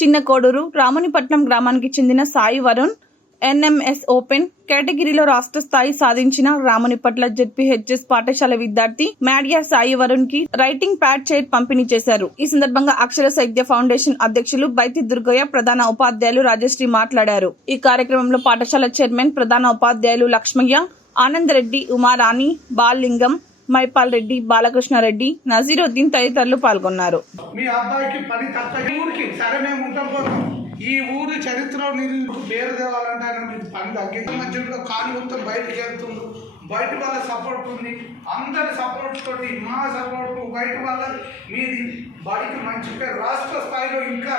చిన్న కోడూరు రామునిపట్నం గ్రామానికి చెందిన సాయి వరుణ్ ఎన్ఎంఎస్ ఓపెన్ కేటగిరీలో రాష్ట్ర స్థాయి సాధించిన రామునిపట్ల జెడ్పీహెచ్ఎస్ పాఠశాల విద్యార్థి మ్యాడియా సాయి వరుణ్కి రైటింగ్ ప్యాడ్ చైర్ పంపిణీ చేశారు. ఈ సందర్భంగా అక్షర సైద్య ఫౌండేషన్ అధ్యక్షులు బైతి దుర్గయ్య ప్రధాన ఉపాధ్యాయులు రాజశ్రీ మాట్లాడారు. ఈ కార్యక్రమంలో పాఠశాల చైర్మన్ ప్రధాన ఉపాధ్యాయులు లక్ష్మయ్య ఆనందరెడ్డి ఉమారాణి బాలింగం మైపాల్ రెడ్డి బాలకృష్ణారెడ్డి నజీరుద్దీన్ తదితరులు పాల్గొన్నారు. మీ అబ్బాయికి పని తప్ప. ఊరికి సరే మేము ఉంటాం పోతాం. ఈ ఊరి చరిత్ర నీకు పేరు తేవాలంటే ఆయన మీకు పని తగ్గింది. మధ్యలో కాలు మొత్తం బయటకు వెళ్తుంది బయట వాళ్ళ సపోర్ట్ ఉంది. అందరి సపోర్ట్ తోటి మా సపోర్ట్ బయట వాళ్ళ మీది బడికి మంచి పేరు. రాష్ట్ర స్థాయిలో ఇంకా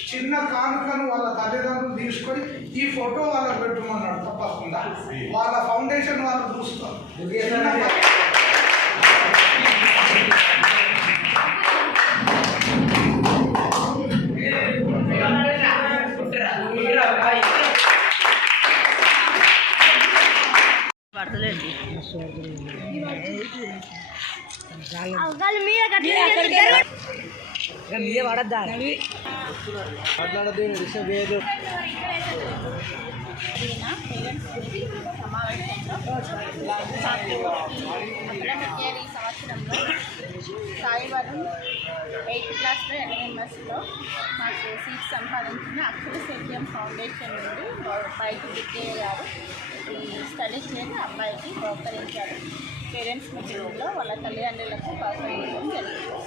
చిన్న కానుకను వాళ్ళ తల్లిదండ్రులు తీసుకొని ఈ ఫోటో వాళ్ళకి పెట్టమన్నాడు తప్పకుండా. వాళ్ళ ఫౌండేషన్ వాళ్ళు చూస్తారు. చిన్న పడతలేండి అవగాలు మీద ఈ సంవత్సరంలో సాయి ఎయిత్ క్లాస్లో ఎన్ఎంఎస్లో మాకు సీట్ సంపాదించిన అక్షర సత్యం ఫౌండేషన్ నుండి అబ్బాయికి దిగ్గయ్య గారు ఈ స్టడీస్ మీద అబ్బాయికి ప్రోత్సహించారు పేరెంట్స్ మీటింగ్లో వాళ్ళ తల్లిదండ్రులకు ప్రోత్సహించడం జరిగింది